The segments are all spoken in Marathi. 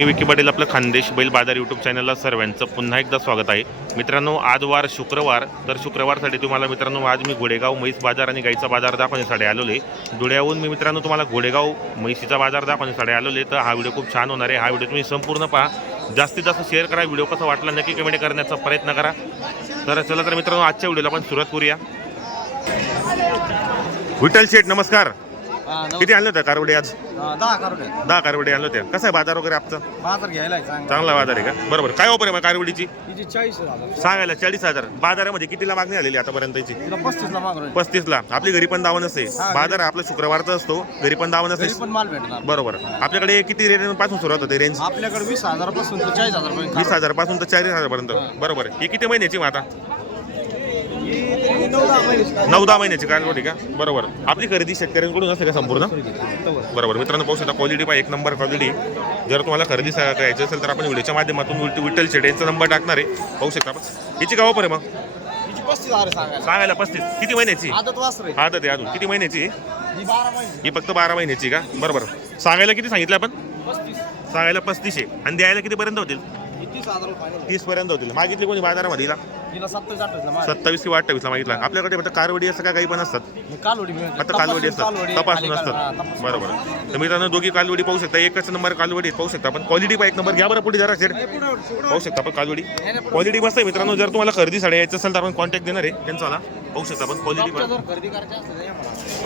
मी विकी पाटील आपलं खानदेश बैल बाजार यूट्यूब चॅनलला सर्वांचं पुन्हा एकदा स्वागत आहे. मित्रांनो आज वार शुक्रवार तर शुक्रवारसाठी तुम्हाला मित्रांनो आज मी घोडेगाव म्हैस बाजार आणि गाईचा बाजार दाखवण्यासाठी आलेलो आहे. धुळ्याहून मी मित्रांनो तुम्हाला घोडेगाव म्हैसीचा बाजार दाखवण्यासाठी आलेलो तर हा व्हिडिओ खूप छान होणार आहे. हा व्हिडिओ तुम्ही संपूर्ण पहा. जास्तीत जास्त शेअर करा. व्हिडिओ कसा वाटला नक्की कमेंट करण्याचा प्रयत्न करा. तर चला तर मित्रांनो आजच्या व्हिडिओला आपण सुरुवात करूया. विठ्ठल शेठ नमस्कार. किती आणलं होतं कारवडे आज? दहा कारवडे आणलं होत्या. कसा आहे बाजार वगैरे आपचा बाजार घ्यायला आहे चांगला. चांगला बाजार आहे का? बरोबर. काय ऑफर आहे मग कारवडीची? चाळीस हजार. सांगायला चाळीस हजार. बाजारामध्ये कितीला मागणी आलेली आतापर्यंतची तिला पस्तीस ला मागून पस्तीस ला आपली घरी पण दावा नसते हा, बाजार आपला शुक्रवारचा असतो. घरी पण दावा घरी नसते पण माल भेटणार. बरोबर. आपल्याकडे किती रेंजपासून सुरुवात होते रेंज आपल्याकडे वीस हजारापासून चाळीस हजार पर्यंत वीस हजारपासून तर चाळीस हजार पर्यंत बरोबर आहे. ही किती महिन्याची मग आता? नऊ दहा महिन्याची कारवडी का? बरोबर. आपली खरेदी शेतकऱ्यांकडून असते का संपूर्ण? बरोबर. मित्रांनो पाहू शकता क्वालिटी पा एक नंबर क्वालिटी जर तुम्हाला खरेदी करायची असेल तर आपण व्हिडिओच्या माध्यमातून विठ- विठ्ठल शेट यांचा नंबर टाकणार आहे. पाहू शकता आपण. हिची का ऑफर आहे मग पस्तीस आहे सांगायला. पस्तीस. किती महिन्याची? आदत आहे. आहे अजून. किती महिन्याची? ही फक्त बारा महिन्याची का? बरोबर. सांगायला किती सांगितलं आपण? पस्तीस. सांगायला पस्तीसशे आणि द्यायला किती पर्यंत होतील? तीस पर्यंत होतील. मागितले कोणी बाजारामध्ये हिला? सत्तावीस अठ्ठावीस किंवा अठ्ठावीसला मागितला. आपल्याकडे फक्त कारवडी असं का काही पण असतात. फक्त कालवडी असतात. तपासून असतात. बरोबर. तर मित्रांनो दोघी कालवडी पाहू शकता. एकच नंबर कालवडी पाहू शकता आपण. क्वालिटी पा एक नंबर. घ्या बरं पुढे जरा पुढं- पाहू शकता आपण कालवडी. क्वालिटी मस्त आहे मित्रांनो. जर तुम्हाला खरेदीसाठी यायचं असेल तर आपण कॉन्टॅक्ट देणार आहे. त्यांचा पाहू शकता आपण. क्वालिटी तुमच्या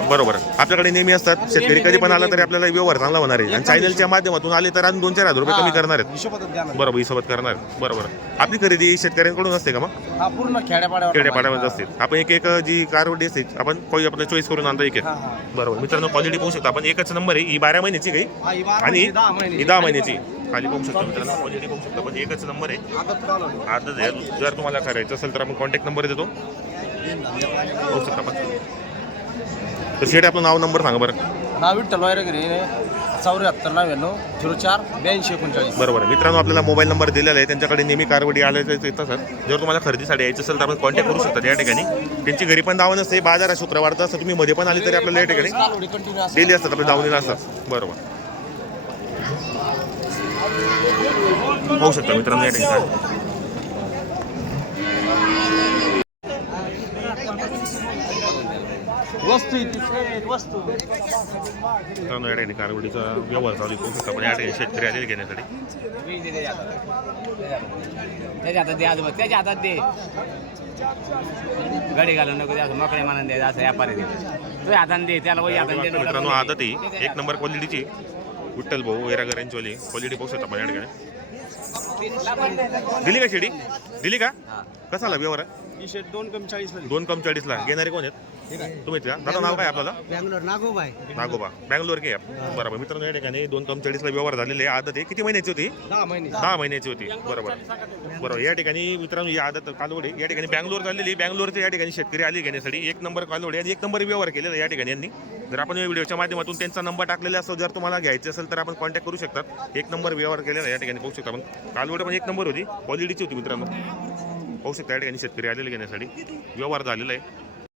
बरोबर. आपल्याकडे नेहमी असतात. शेतकरी कधी पण आला तरी आपल्याला व्यवहार चांगला होणार आहे. आणि चॅनलच्या माध्यमातून आले तर अजून दोन चार हजार रुपये कमी करणार आहेत. बरोबर हिशोबात करणार. बरोबर. आपली खरेदी शेतकऱ्यांकडून असते का मग? हा पूर्ण खेड्यापाड्यामध्ये असते. आपण एक एक जी कारवडी असते आपण कोई आपलं चॉईस करून आणतो एक एक. बरोबर. मित्रांनो क्वालिटी पाहू शकता आपण. एकच नंबर आहे. ही बारा महिन्याची काही आणि. ही दहा महिन्याची. खाली पाहू शकता मित्रांनो क्वालिटी पाहू शकता पण एकच नंबर आहे. आता जर- तुम्हाला करायचं असेल तर आपण कॉन्टॅक्ट नंबर देतो. पाहू शकता तर आपलं नाव नंबर सांगा बरं. नाव विठ्ठल वायरगिरी चौऱ्याहत्तर नव्याण्णव झिरो चार ब्याऐंशी एकोणचाळीस. बरोबर आहे. मित्रांनो आपल्याला मोबाईल नंबर दिलेला आहे. त्यांच्याकडे नेहमी कारवडी आले येतात सर. जर तुम्हाला खरेदीसाठी यायचं असेल तर आपण कॉन्टॅक्ट करू शकता या ठिकाणी. त्यांची घरी पण दावा नसते बाजार आहे शुक्रवारचा असं तुम्ही मध्ये पण आली तरी आपल्याला या ठिकाणी कालवडी कंटिन्यू असते. डेली असतात. आपल्या दावणीला असतात. बरोबर. होऊ शकता मित्रांनो या ठिकाणी. वस्तू वस्तू. मित्रांनो या ठिकाणी कारवडीचा व्यवहार चालू. होऊ शकता पण या ठिकाणी शेतकरी आलेले घेण्यासाठी. त्याच्या हातात दे आजोबा त्याच्या हातात दे गडी घालून नको द्या मोकळे मानून द्या असं व्यापारी दे. तुझ्या हाताने दे त्याला वही हाताने दे मित्रांनो आदत ही एक नंबर क्वालिटीची विठ्ठल भाऊ वेरागर यांचीवाली क्वालिटी पाहू शकता पण या ठिकाणी. दिली का शेडी? दिली का? कसा आला व्यवहार? आहे? टी शर्ट दोन कमी चाळीसमध्ये दोन कम चाळीसला घेणारे कोण आहेत? तुम्ही दादा नाव काय आपल्याला बँगलोर नागोबाई. नागोबा. बँगलोर के. बरोबर मित्रांनो या ठिकाणी दोन कम चाळीसला व्यवहार झालेले आहे. आदत आहे. किती महिन्याची होती? दहा महिने. दहा महिन्याची होती. बरोबर बरोबर या ठिकाणी मित्रांनो ही आदत कालवडी. या ठिकाणी बँगलोर झालेली बँगलोरचे या ठिकाणी शेतकरी आले घेण्यासाठी. एक नंबर कालवडी आणि एक नंबर व्यवहार केलेला या ठिकाणी यांनी. जर आपण या व्हिडिओच्या माध्यमातून त्यांचा नंबर टाकलेला असतो जर तुम्हाला घ्यायचे असेल तर आपण कॉन्टॅक्ट करू शकतात. एक नंबर व्यवहार केलेला या ठिकाणी पाहू शकता आपण. कालवडे पण एक नंबर होती. क्वालिटीची होती मित्रांनो. पाहू शकता या ठिकाणी शेतकरी आलेले घेण्यासाठी. व्यवहार झालेला आहे.